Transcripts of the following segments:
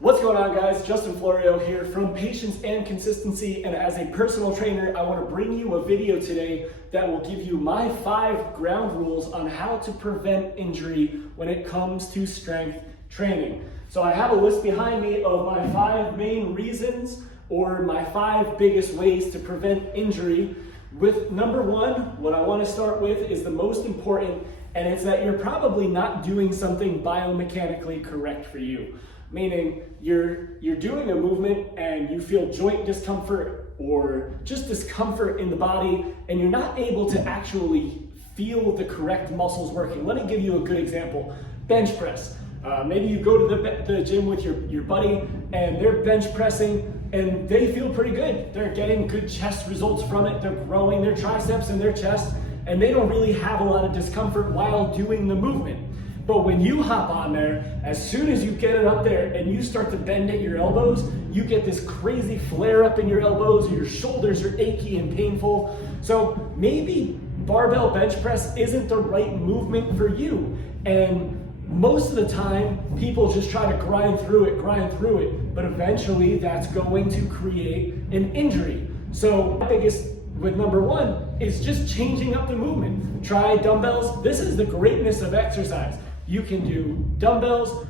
What's going on, guys? Justin Florio here from Patience and Consistency, and as a personal trainer, I want to bring you a video today that will give you my 5 ground rules on how to prevent injury when it comes to strength training. So I have a list behind me of my 5 main reasons or my 5 biggest ways to prevent injury. With number 1, what I want to start with is the most important, and it's that you're probably not doing something biomechanically correct for you. Meaning you're doing a movement and you feel joint discomfort or just discomfort in the body, and you're not able to actually feel the correct muscles working. Let me give you a good example. Bench press. Maybe you go to the gym with your buddy and they're bench pressing and they feel pretty good. They're getting good chest results from it. They're growing their triceps and their chest, and they don't really have a lot of discomfort while doing the movement. But when you hop on there, as soon as you get it up there and you start to bend at your elbows, you get this crazy flare up in your elbows, your shoulders are achy and painful. So maybe barbell bench press isn't the right movement for you. And most of the time, people just try to grind through it, but eventually that's going to create an injury. So my biggest with number 1 is just changing up the movement. Try dumbbells. This is the greatness of exercise. You can do dumbbells,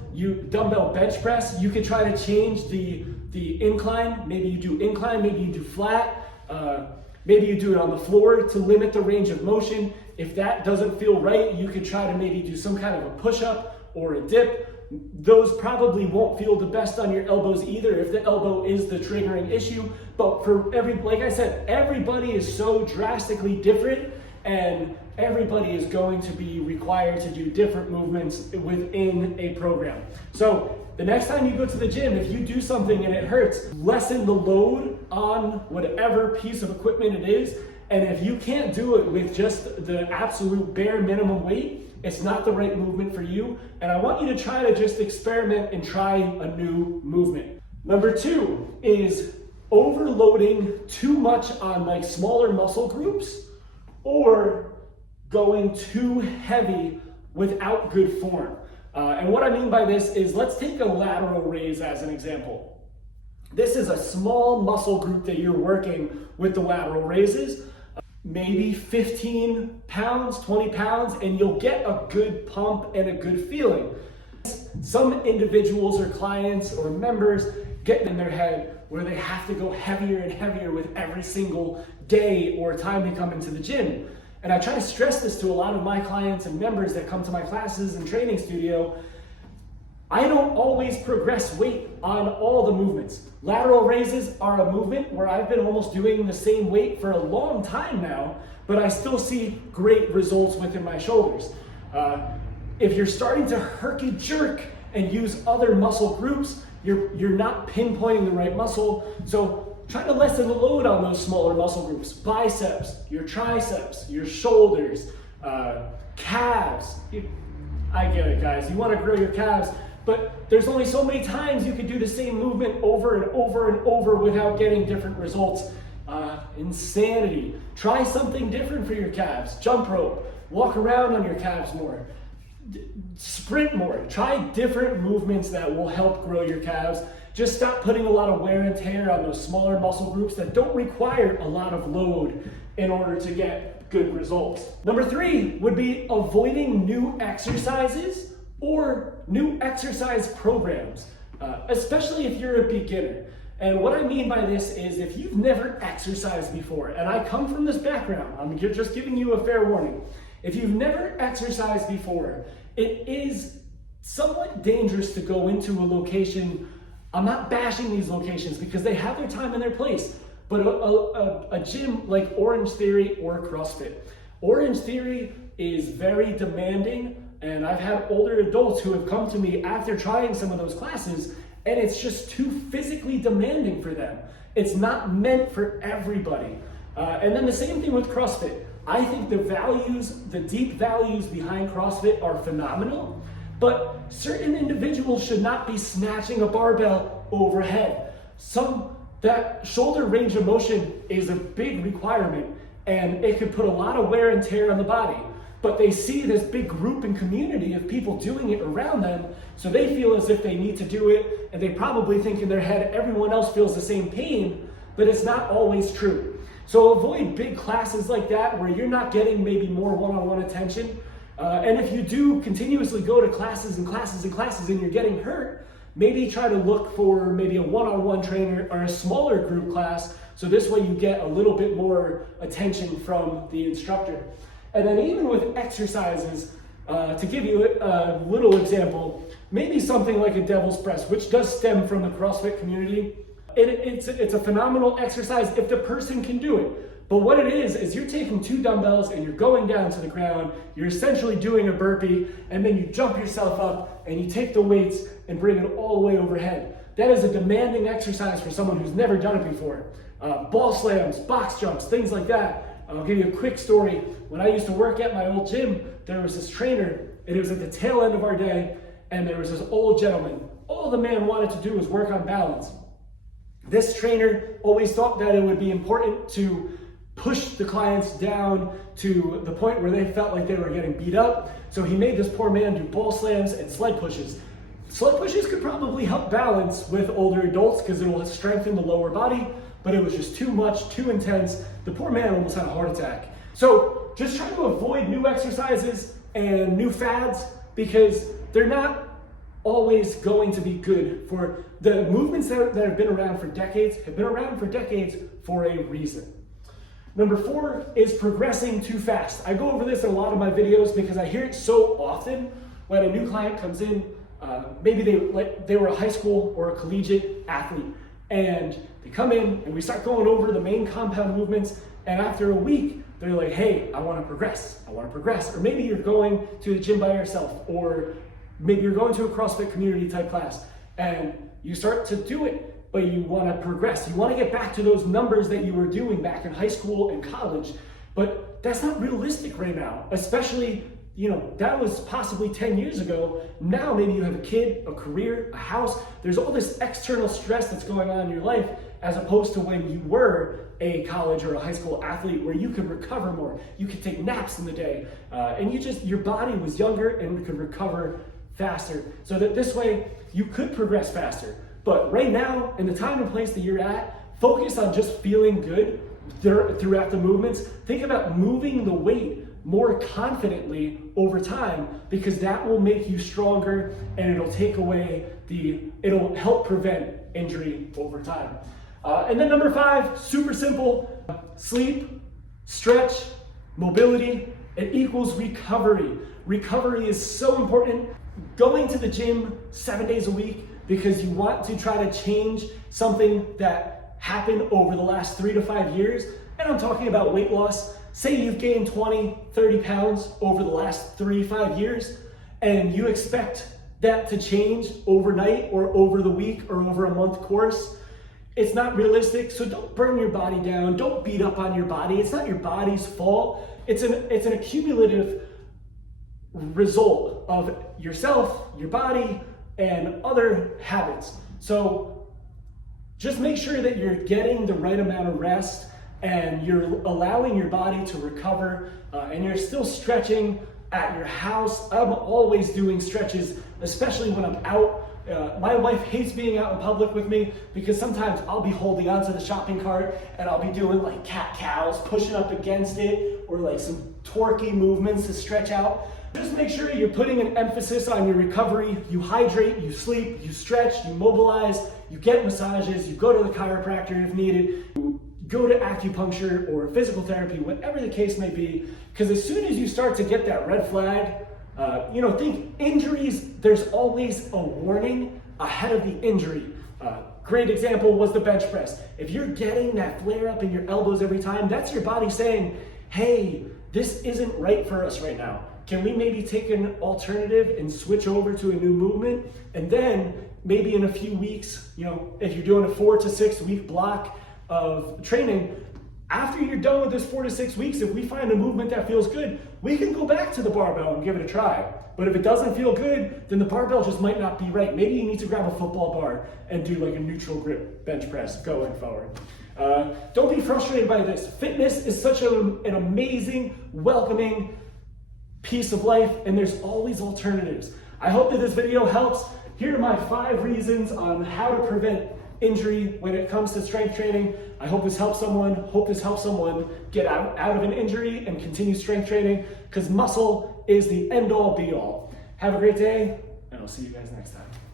dumbbell bench press. You can try to change the incline. Maybe you do incline, maybe you do flat. Maybe you do it on the floor to limit the range of motion. If that doesn't feel right, you could try to maybe do some kind of a push-up or a dip. Those probably won't feel the best on your elbows either if the elbow is the triggering issue. But for like I said, everybody is so drastically different, and everybody is going to be required to do different movements within a program. So the next time you go to the gym, if you do something and it hurts, lessen the load on whatever piece of equipment it is. And if you can't do it with just the absolute bare minimum weight, it's not the right movement for you. And I want you to try to just experiment and try a new movement. Number 2 is overloading too much on like smaller muscle groups or going too heavy without good form. And what I mean by this is, let's take a lateral raise as an example. This is a small muscle group that you're working with the lateral raises. Maybe 15 pounds, 20 pounds, and you'll get a good pump and a good feeling. Some individuals or clients or members get in their head where they have to go heavier and heavier with every single day or time they come into the gym. And I try to stress this to a lot of my clients and members that come to my classes and training studio. I don't always progress weight on all the movements. Lateral raises are a movement where I've been almost doing the same weight for a long time now, but I still see great results within my shoulders. If you're starting to herky jerk and use other muscle groups, you're not pinpointing the right muscle. So try to lessen the load on those smaller muscle groups. Biceps, your triceps, your shoulders, calves. I get it, guys. You want to grow your calves, but there's only so many times you can do the same movement over and over and over without getting different results. Insanity. Try something different for your calves. Jump rope. Walk around on your calves more. Sprint more. Try different movements that will help grow your calves. Just stop putting a lot of wear and tear on those smaller muscle groups that don't require a lot of load in order to get good results. Number 3 would be avoiding new exercises or new exercise programs, especially if you're a beginner. And what I mean by this is, if you've never exercised before, and I come from this background, I'm just giving you a fair warning. If you've never exercised before, it is somewhat dangerous to go into a location. I'm not bashing these locations because they have their time and their place, but a gym like Orange Theory or CrossFit. Orange Theory is very demanding, and I've had older adults who have come to me after trying some of those classes, and it's just too physically demanding for them. It's not meant for everybody. And then the same thing with CrossFit. I think the deep values behind CrossFit are phenomenal, but certain individuals should not be snatching a barbell overhead. That shoulder range of motion is a big requirement, and it could put a lot of wear and tear on the body. but they see this big group and community of people doing it around them, so they feel as if they need to do it, and they probably think in their head everyone else feels the same pain, but it's not always true. So avoid big classes like that where you're not getting maybe more one-on-one attention. And if you do continuously go to classes and classes and classes and you're getting hurt, maybe try to look for maybe a one-on-one trainer or a smaller group class, so this way you get a little bit more attention from the instructor. And then even with exercises, to give you a little example, maybe something like a devil's press, which does stem from the CrossFit community. It's a phenomenal exercise if the person can do it. But what it is you're taking 2 dumbbells and you're going down to the ground, you're essentially doing a burpee, and then you jump yourself up and you take the weights and bring it all the way overhead. That is a demanding exercise for someone who's never done it before. Ball slams, box jumps, things like that. I'll give you a quick story. When I used to work at my old gym, there was this trainer, and it was at the tail end of our day, and there was this old gentleman. All the man wanted to do was work on balance. This trainer always thought that it would be important to push the clients down to the point where they felt like they were getting beat up. So he made this poor man do ball slams and sled pushes. Sled pushes could probably help balance with older adults because it will strengthen the lower body, but it was just too much, too intense. The poor man almost had a heart attack. So just try to avoid new exercises and new fads because they're not always going to be good. For the movements that have been around for decades for a reason. Number 4 is progressing too fast. I go over this in a lot of my videos because I hear it so often when a new client comes in. Maybe they were a high school or a collegiate athlete, and they come in and we start going over the main compound movements, and after a week they're like, hey, I want to progress. Or maybe you're going to the gym by yourself, or maybe you're going to a CrossFit community type class and you start to do it, but you want to progress. You want to get back to those numbers that you were doing back in high school and college, but that's not realistic right now, especially, that was possibly 10 years ago. Now maybe you have a kid, a career, a house. There's all this external stress that's going on in your life, as opposed to when you were a college or a high school athlete where you could recover more. You could take naps in the day, and your body was younger and could recover faster, so that this way you could progress faster. But right now, in the time and place that you're at, focus on just feeling good throughout the movements. Think about moving the weight more confidently over time, because that will make you stronger and it'll help prevent injury over time. And then number 5, super simple: sleep, stretch, mobility. It equals recovery. Recovery is so important. Going to the gym 7 days a week because you want to try to change something that happened over the last 3 to 5 years. And I'm talking about weight loss. Say you've gained 20, 30 pounds over the last 3 to 5 years, and you expect that to change overnight or over the week or over a month course. It's not realistic, so don't burn your body down. Don't beat up on your body. It's not your body's fault. It's an accumulative result of yourself, your body, and other habits. So just make sure that you're getting the right amount of rest and you're allowing your body to recover, and you're still stretching at your house. I'm always doing stretches, especially when I'm out. My wife hates being out in public with me because sometimes I'll be holding onto the shopping cart and I'll be doing like cat-cows, pushing up against it, or like some torquey movements to stretch out. Just make sure you're putting an emphasis on your recovery. You hydrate, you sleep, you stretch, you mobilize, you get massages, you go to the chiropractor if needed, you go to acupuncture or physical therapy, whatever the case may be, because as soon as you start to get that red flag, think injuries, there's always a warning ahead of the injury. Great example was the bench press. If you're getting that flare up in your elbows every time, that's your body saying, hey, this isn't right for us right now. Can we maybe take an alternative and switch over to a new movement? And then maybe in a few weeks, if you're doing a 4 to 6 week block of training, after you're done with this 4 to 6 weeks, if we find a movement that feels good, we can go back to the barbell and give it a try. But if it doesn't feel good, then the barbell just might not be right. Maybe you need to grab a football bar and do like a neutral grip bench press going forward. Don't be frustrated by this. Fitness is such an amazing, welcoming piece of life, and there's always alternatives. I hope that this video helps. Here are my 5 reasons on how to prevent injury when it comes to strength training. I hope this helps someone. Hope this helps someone get out of an injury and continue strength training, because muscle is the end all be all. Have a great day, and I'll see you guys next time.